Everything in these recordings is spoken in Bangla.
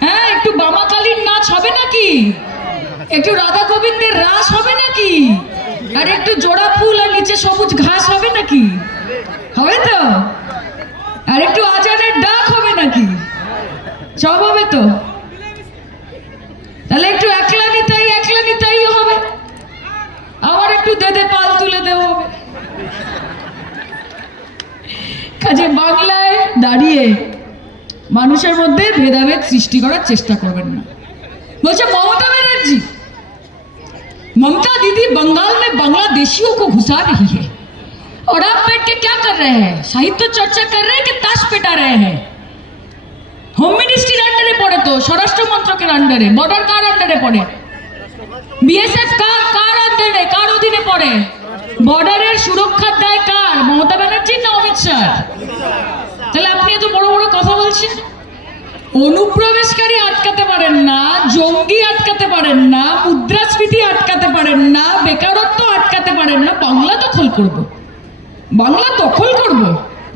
হ্যাঁ একটু বামাকালীর নাচ হবে নাকি? একটু রাধা গোবিন্দের রাস হবে নাকি? আর একটু জোড়া ফুল আর নিচে সবুজ ঘাস হবে নাকি? হবে তো? আর একটু আজানের ডাক হবে নাকি? সব হবে তো? তাহলে একটু একলা নিতাই একলা নিতাই হবে। আবার একটু দেদে পাল তুলে দেওয়া হবে। কাজে বাংলায় দাঁড়িয়ে মানুষের মধ্যে ভেদাভেদ সৃষ্টি করার চেষ্টা করবেন না বলছে মমতা ব্যানার্জি ममता दीदी बंगाल में बांग्लादेशियों को घुसा रही है और आप बैठ के क्या कर रहे हैं साहित्य चर्चा कर रहे हैं कि ताश पिटा रहे हैं হোম মিনিস্ট্রির আন্ডারে পড়ে তো স্বরাষ্ট্র মন্ত্রকের আন্ডারে বর্ডার কার আন্ডারে পড়ে বিএসএফ কার কার কথা বলছেন অনুপ্রবেশকারী আটকাতে পারেন না, জঙ্গি আটকাতে পারেন না, মুদ্রাস্ফীতি আটকাতে পারেন না, বেকারত্ব আটকাতে পারেন না, বাংলা দখল করব। বাংলা দখল করব।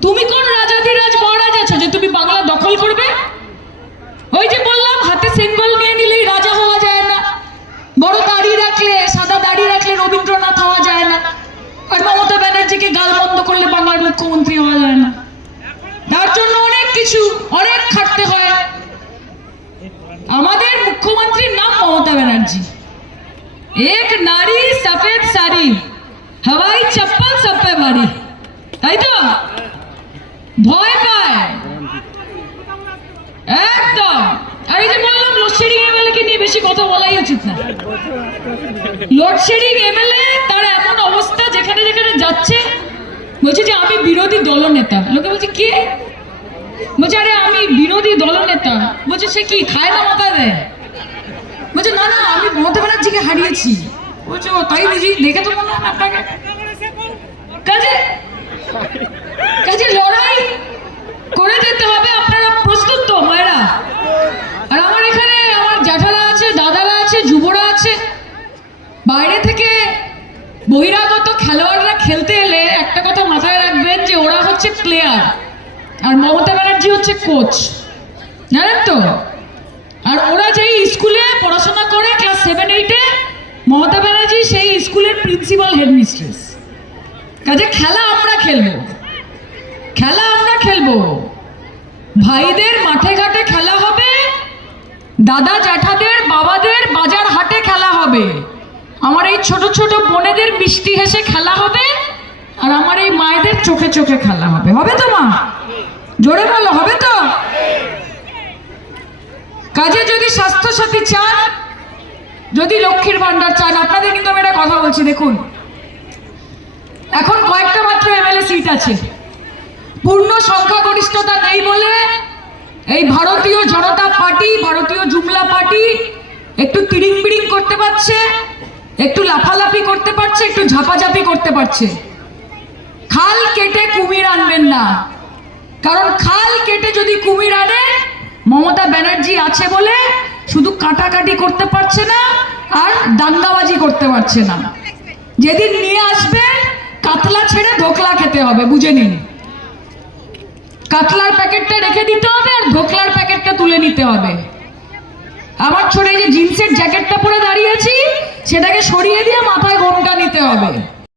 তুমি কোন রাজাধিরাজ মহারাজ আছো যে তুমি বাংলা দখল করবে? ওই যে বললাম, হাতে সিঙ্গল নিয়ে নিলেই রাজা হওয়া যায় না। বড় দাড়ি রাখলে, সাদা দাড়ি রাখলে রবীন্দ্রনাথ হওয়া যায় না। আর মমতা ব্যানার্জিকে গাল বন্ধ করলে বাংলার মুখ্যমন্ত্রী হওয়া যায় না। কিছু অনেক খাটতে হয়। আমাদের মুখ্যমন্ত্রীর নাম মমতা ব্যানার্জি। এক নারী সফেদ শাড়ি, হাওয়াই চপ্পল সপ্পে ভারী। তাই তো? ভয় পায়। একদম। আর এই যে বললাম, লোডশেডিং এমএলএ কে নিয়ে বেশি কথা বলাই উচিত না। লোডশেডিং এমএলএ তার এমন অবস্থা যেখানে যেখানে যাচ্ছে, বলছে যে আমি বিরোধী দলনেতা। লোকে বলছে, কে? বলছে, আরে আমি বিরোধী দলনেতা। বলছে, সে কি, খায় না মাথায় দেয়? বলছে, না না, আমি মমতা ব্যানার্জিকে হারিয়েছি। বলছে, ও, তাই বুঝি দেখে তো মনে হয় আপনাকে? কাজে কাজে লড়াই করে যেতে হবে, আপনারা প্রস্তুত তো, মায়েরা। আর আমার এখানে আমার জ্যাঠারা আছে, দাদারা আছে, যুবরা আছে। বাইরে থেকে বহিরাগত খেলোয়াড়রা খেলতে এলে একটা কথা মাথায় রাখবেন যে ওরা হচ্ছে প্লেয়ার আর মমতা ব্যানার্জি হচ্ছে কোচ। জানেন তো? আর ওরা যেই স্কুলে পড়াশোনা করে ক্লাস সেভেন এইটে মমতা ব্যানার্জি সেই স্কুলের প্রিন্সিপাল হেডমিস্ট্রেস কাজে খেলা আমরা খেলব। খেলা আমরা খেলব। ভাইদের মাঠে ঘাটে খেলা হবে। দাদা জ্যাঠাদের বাবাদের বাজার হাটে খেলা হবে। আমার এই ছোট ছোট বোনেদের মিষ্টি হেসে খেলা হবে। আর আমার এই মায়েদের চোখে চোখে খেলা হবে। হবে তো? জোরে বলো, হবে তো? কাজে যদি স্বাস্থ্যসাথী চান, যদি লক্ষ্মীর ভান্ডার চান, আপনাদের কিন্তু আমি কথা বলছি, দেখুন। এখন কয়েকটা মাত্র এমএলএ সিট আছে। পূর্ণ সংখ্যাগরিষ্ঠতা নেই বলে এই ভারতীয় জনতা পার্টি, ভারতীয় জুমলা পার্টি একটু তিরিং বিড়িং করতে পারছে, একটু লাফালাফি করতে পারছে, একটু ঝাপাঝাপি করতে পারছে। খাল কেটে কুমির আনবেন না। কারণ খাল কেটে যদি কুমির আনে, মমতা ব্যানার্জি আছে বলে শুধু কাটাকাটি করতে পারছে না আর দাঙ্গাবাজি করতে পারছে না। যেদিন নিয়ে আসবেন কাতলা ছেড়ে ধোকলা খেতে হবে, বুঝে নিন। কাতলার প্যাকেটটা রেখে দিতে হবে আর ধোকলার প্যাকেটটা তুলে নিতে হবে। আবার ছোট যে জিন্সের জ্যাকেটটা পরে দাঁড়িয়েছি, সেটাকে সরিয়ে দিয়ে মাথায় ঘোমটা নিতে হবে।